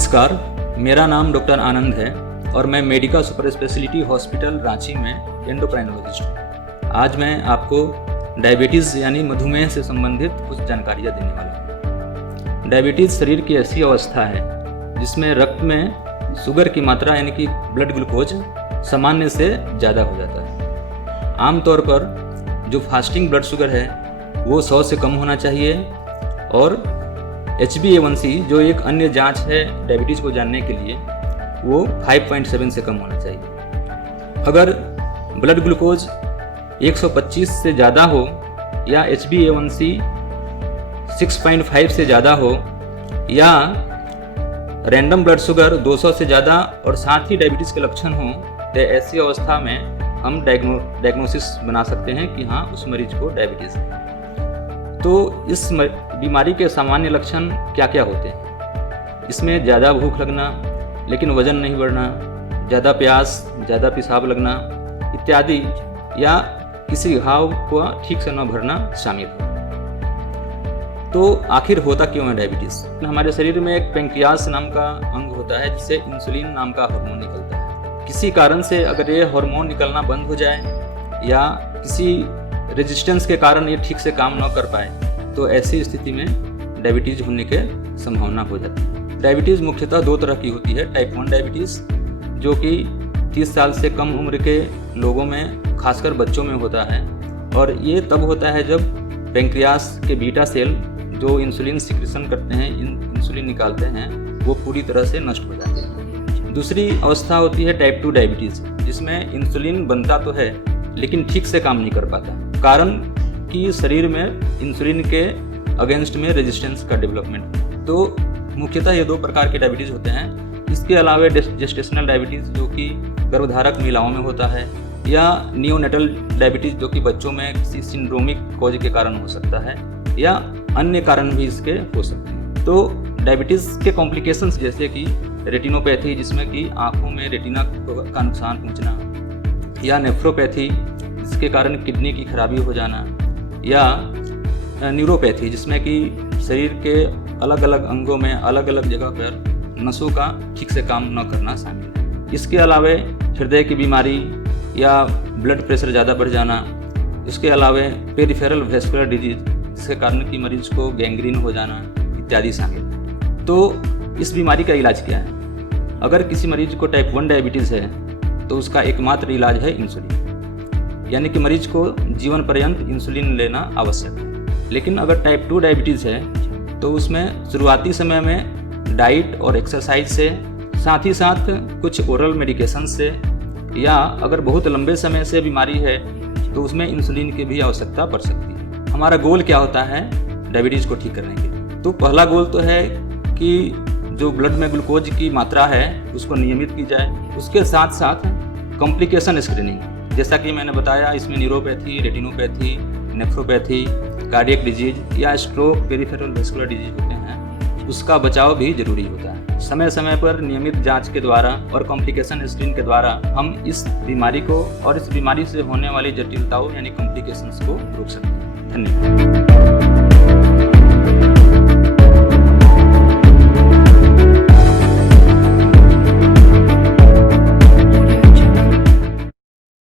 नमस्कार, मेरा नाम डॉक्टर आनंद है और मैं Medica super speciality hospital Ranchi में एंडोक्राइनोलॉजिस्ट हूँ। आज मैं आपको डायबिटीज़ यानी मधुमेह से संबंधित कुछ जानकारियाँ देने वाला हूँ। डायबिटीज़ शरीर की ऐसी अवस्था है जिसमें रक्त में शुगर की मात्रा यानी कि ब्लड ग्लूकोज सामान्य से ज़्यादा हो जाता है। आमतौर पर जो फास्टिंग ब्लड शुगर है वो 100 से कम होना चाहिए और HbA1c जो एक अन्य जांच है डायबिटीज़ को जानने के लिए वो 5.7 से कम होना चाहिए। अगर ब्लड ग्लूकोज 125 से ज़्यादा हो या HbA1c 6.5 से ज़्यादा हो या रैंडम ब्लड शुगर 200 से ज़्यादा और साथ ही डायबिटीज़ के लक्षण हों तो ऐसी अवस्था में हम डायग्नोसिस बना सकते हैं कि हाँ उस मरीज को डायबिटीज़ है। तो इस बीमारी के सामान्य लक्षण क्या क्या होते हैं? इसमें ज़्यादा भूख लगना लेकिन वज़न नहीं बढ़ना, ज़्यादा प्यास, ज़्यादा पेशाब लगना इत्यादि या किसी घाव को ठीक से न भरना शामिल है। तो आखिर होता क्यों है डायबिटीज़? हमारे शरीर में एक पेंक्रियास नाम का अंग होता है जिससे इंसुलिन नाम का हार्मोन निकलता है। किसी कारण से अगर ये हार्मोन निकलना बंद हो जाए या किसी रेजिस्टेंस के कारण ये ठीक से काम न कर पाए तो ऐसी स्थिति में डायबिटीज़ होने के संभावना हो जाती है। डायबिटीज़ मुख्यतः दो तरह की होती है। टाइप 1 डायबिटीज़ जो कि 30 साल से कम उम्र के लोगों में खासकर बच्चों में होता है और ये तब होता है जब पेंक्रियास के बीटा सेल जो इंसुलिन सिक्रेशन करते हैं, इंसुलिन निकालते हैं, वो पूरी तरह से नष्ट हो जाते हैं। दूसरी अवस्था होती है टाइप 2 डायबिटीज़ जिसमें इंसुलिन बनता तो है लेकिन ठीक से काम नहीं कर पाता, कारण कि शरीर में इंसुलिन के अगेंस्ट में रेजिस्टेंस का डेवलपमेंट। तो मुख्यतः ये दो प्रकार के डायबिटीज़ होते हैं। इसके अलावा जेस्टेशनल डायबिटीज़ जो कि गर्भधारक महिलाओं में होता है या नियोनेटल डायबिटीज़ जो कि बच्चों में किसी सिंड्रोमिक कॉज के कारण हो सकता है या अन्य कारण भी इसके हो सकते हैं। तो डायबिटीज़ के कॉम्प्लिकेशंस जैसे कि रेटिनोपैथी जिसमें कि आँखों में रेटिना का नुकसान पहुँचना या नेफ्रोपैथी जिसके कारण किडनी की खराबी हो जाना या न्यूरोपैथी जिसमें कि शरीर के अलग अलग अंगों में अलग अलग जगह पर नसों का ठीक से काम न करना शामिल है। इसके अलावा हृदय की बीमारी या ब्लड प्रेशर ज़्यादा बढ़ जाना, इसके अलावा पेरिफेरल वेस्कुलर डिजीज जिसके कारण कि मरीज को गैंग्रीन हो जाना इत्यादि शामिल है। तो इस बीमारी का इलाज क्या है? अगर किसी मरीज को टाइप 1 डायबिटीज़ है तो उसका एकमात्र इलाज है इंसुलिन, यानी कि मरीज को जीवन पर्यंत इंसुलिन लेना आवश्यक है। लेकिन अगर टाइप 2 डायबिटीज़ है तो उसमें शुरुआती समय में डाइट और एक्सरसाइज से साथ ही साथ कुछ ओरल मेडिकेशन से या अगर बहुत लंबे समय से बीमारी है तो उसमें इंसुलिन की भी आवश्यकता पड़ सकती है। हमारा गोल क्या होता है डायबिटीज़ को ठीक करने के? तो पहला गोल तो है कि जो ब्लड में ग्लूकोज की मात्रा है उसको नियमित की जाए। उसके साथ साथ कॉम्प्लिकेशन स्क्रीनिंग, जैसा कि मैंने बताया, इसमें neuropathy, retinopathy, nephropathy, cardiac disease या स्ट्रोक, पेरिफेरल वेस्कुलर डिजीज होते हैं, उसका बचाव भी जरूरी होता है। समय समय पर नियमित जांच के द्वारा और कॉम्प्लिकेशन स्क्रीन के द्वारा हम इस बीमारी को और इस बीमारी से होने वाली जटिलताओं यानी कॉम्प्लिकेशंस को रोक सकते हैं। धन्यवाद।